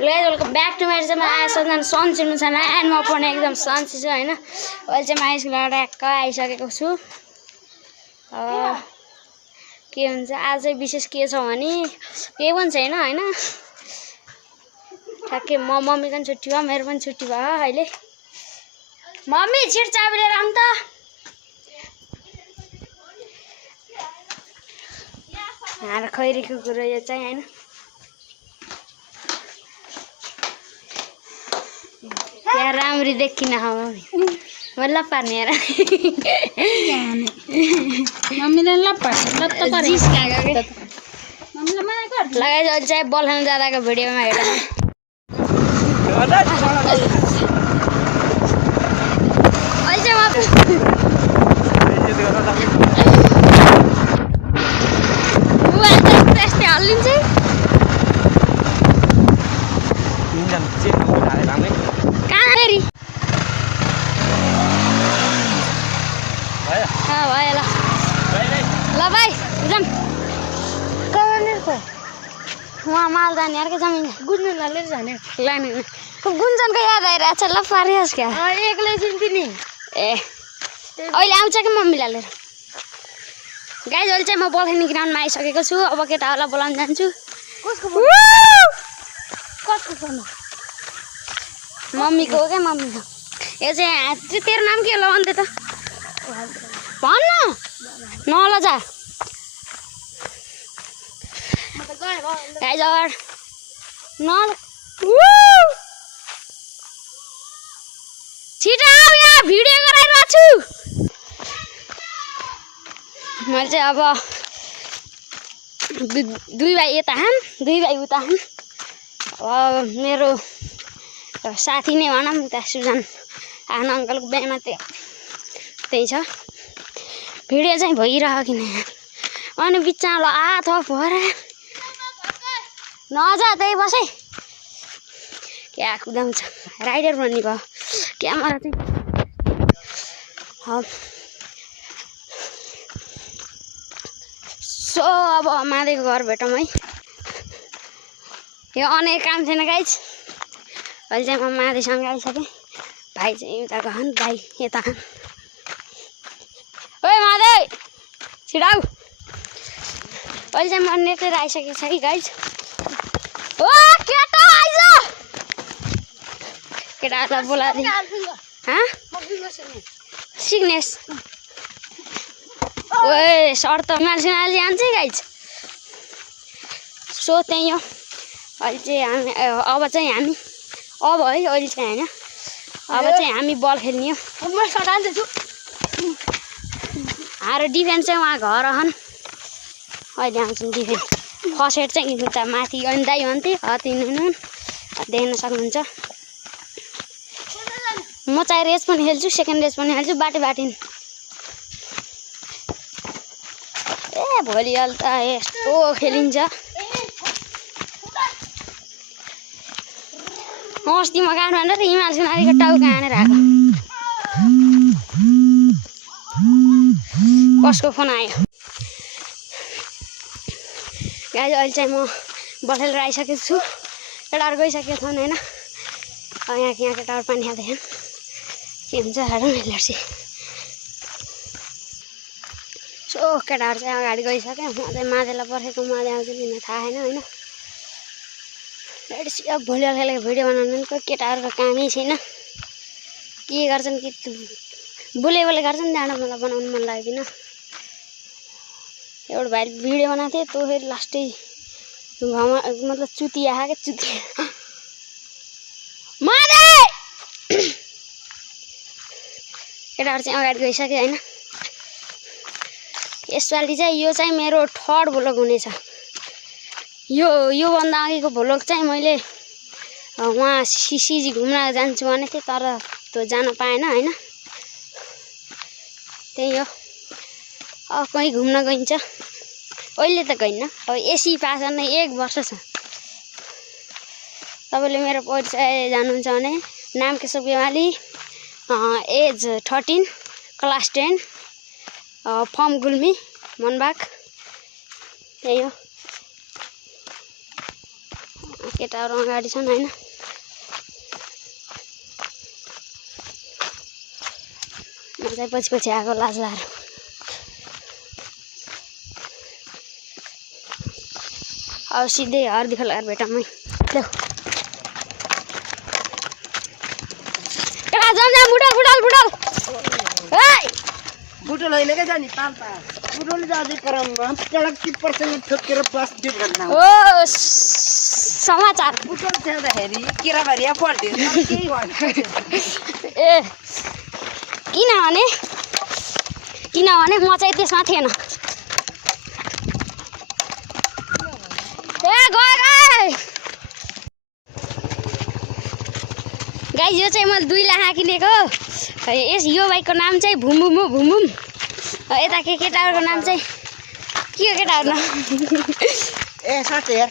Welcome back to my channel. आज सबजना सन्चै हुनुहुन्छ एन्ड म पनि एकदम सन्चै छु हैन। अहिले चाहिँ म स्कुलबाट ट्याक्क आइसकेको छु। के हुन्छ आज चाहिँ विशेष के छ भने केही पनि छैन हैन। ठ्याक्कै मम्मी पनि छुट्टी भयो, मेरो पनि छुट्टी भयो अहिले। मम्मी छिट चाबी लिएर आउनु त। हार खैरीको कुरो यो चाहिँ हैन। यार राम्री देखिन मम्मी मलाई पार्ने यार मम्मीले लप्पार्छ लत्त पारे जिस्काएको के मम्मीले माया गर्छ। लगाइ अहिले चाहिँ बल खेल्न जाँदाको भिडियोमा हेर्नु अहिले चाहिँ त्यस्तै हल्लिन्छ कहाँ फेरि भयो ल भाइ जाम वहाँ माल जाने यार के जमिन गुन्जन लिएर जाने लाने गुन्जनको याद आइरहेको छ। ल पारियोस् क्या एक्लै चिन्थ्यो नि। ए अहिले आउँछ कि मम्मीलाई लिएर। गाइज अहिले चाहिँ म बल खेल्ने ग्राउन्डमा आइसकेको छु। अब केटाहरूलाई बोलाउन जान्छु। कसको फोन मम्मीको हो क्या मम्मीको। यो चाहिँ तेरो नाम के होला भन्दै त भन्न नलजा गाइज अगाडि न छिटो आऊ यहाँ भिडियो गराइरहेको छु। मैले चाहिँ अब दुई भाइ यता हान दुई भाइ उता हान। अब मेरो साथी नै भनौँ त्यहाँ सुजन आफ्नो अङ्कलको बिहामा त्यही छ। भिडियो चाहिँ भइरह्यो किन अनि बिचमा ल आ थप भएर नजा त्यही बसे क्या कुदाउँछ राइडर भन्ने भयो क्यामेरा चाहिँ। सो अब मादेको घर भेटौँ है। यो अनेक काम छैन गाइज। अहिले चाहिँ म मादेसँग आइसकेँ। भाइ चाहिँ उता गहन भाइ यता खान। ओए मादे छिडाउ। अहिले चाहिँ म नेटेर आइसकेको छ है गाइज। ओ केटा आइज केटाहरूलाई बोलाइदिनु सिग्नेस ओए सर त मान्छे जान्छ है गाइज। सो त्यही हो अहिले चाहिँ हामी अब चाहिँ हामी अब है अहिले चाहिँ होइन अब चाहिँ हामी बल खेल्ने हो। हाम्रो डिफेन्स चाहिँ उहाँ घर हन् अहिले आउँछन् डिफेन्स। फर्स्ट हेड चाहिँ उता माथि अन्दाइ भन्थे तिन देख्न सक्नुहुन्छ। म चाहिँ रेस पनि खेल्छु सेकेन्ड रेस पनि खेल्छु बाटे बाटिन। ए भोलि अहिले त यस्तो खेलिन्छ। अस्ति म काठमाडौँ र हिमाल सुनारीको टाउका हानेर आएको। कसको फोन आयो गाइज। अहिले चाहिँ म बल खेलेर आइसकेको छु। केटाहरू गइसकेको छन् होइन। यहाँ केटाहरू पानी खाँदैछन् के हुन्छ हेरौँ हेर्छु। सो केटाहरू चाहिँ अगाडि गइसक्यो। म चाहिँ मादेलाई पर्खेको मादे आउँछ किन थाहा छैन होइन। भोलि खेलेको भिडियो बनाउनु कोही केटाहरूको कामै छैन। के गर्छन् कि बोले गर्छन् जाँडो मलाई बनाउनु मन लाग्दैन। एउटा भाइले भिडियो बनाएको थिएँ त्यो फेरि लास्टै मतलब चुतिया क्या चुतिया मादे। केटाहरू चाहिँ अगाडि गइसक्यो होइन। यसपालि चाहिँ यो चाहिँ मेरो थर्ड भ्लग हुनेछ। योभन्दा अघिको भ्लग चाहिँ मैले उहाँ सिसी घुम्न जान्छु भनेको थिएँ तर त्यो जान पाएन होइन। त्यही हो अब कहीँ घुम्न गइन्छ। अहिले त गइन्न अब एसी पास नै 1 वर्ष छ। तपाईँले मेरो परिचय जान्नुहुन्छ भने नाम Keshav Gewali, age 13, class 10, from Gulmi Manbag. त्यही हो केटाहरू अगाडि छन् होइन। म चाहिँ पछि पछि आएको लाज लाएर। अब सिधै हर्दी खोला भेटमै देऊ जम्जा बुटल बुटल बुटल बुटोल अहिले के जाने पाल्पा बुटोल जाँदै परम्बा चलक 30% ठोकेर प्लास्टिक गर्नु ओ समाचार बुटोल छ्याउँदाखेरि केराबारिया पल्ट्यो केही भएन ए किनभने म चाहिँ त्यसमा थिएन। ए गएर गाइस यो चाहिँ मैले 2 लाख किनेको। यो बाइकको नाम चाहिँ भुमभुम हो भुमभुम। यता केटाहरूको नाम चाहिँ के हो केटाहरू नाम ए साथी यार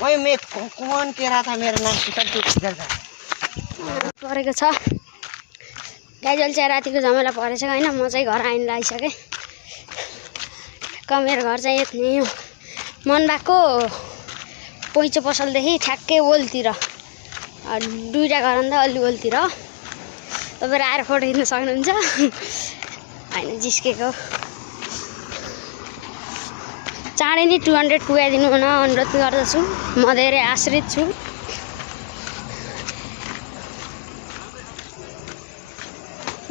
वही मैं कौन कह रहा था मेरा नाम परेको छ। गाइस अहिले चाहिँ रातिको झमेला परेछ होइन। म चाहिँ घर आइन लागिसकेँ। मेरो घर चाहिँ यति हो मनबाको पैँचो पसलदेखि ठ्याक्कै ओल्तिर 2टा घर अन्त अलि ओल्तिर तपाईँहरू आएर फोटो खिच्न सक्नुहुन्छ होइन जिस्केको। चाँडै नै 200 पुगाइदिनु हुन अनुरोध गर्दछु। म धेरै आश्रित छु।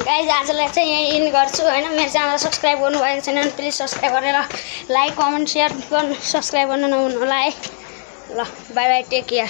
गाइज आजलाई चाहिँ यहीँ इन गर्छु होइन। मेरो च्यानल सब्सक्राइब गर्नुभएको छैन भने प्लिज सब्सक्राइब गरेर लाइक कमेन्ट सेयर गर्नु सब्सक्राइब गर्नु नहुनु होला है। ल बाई बाई टेक केयर।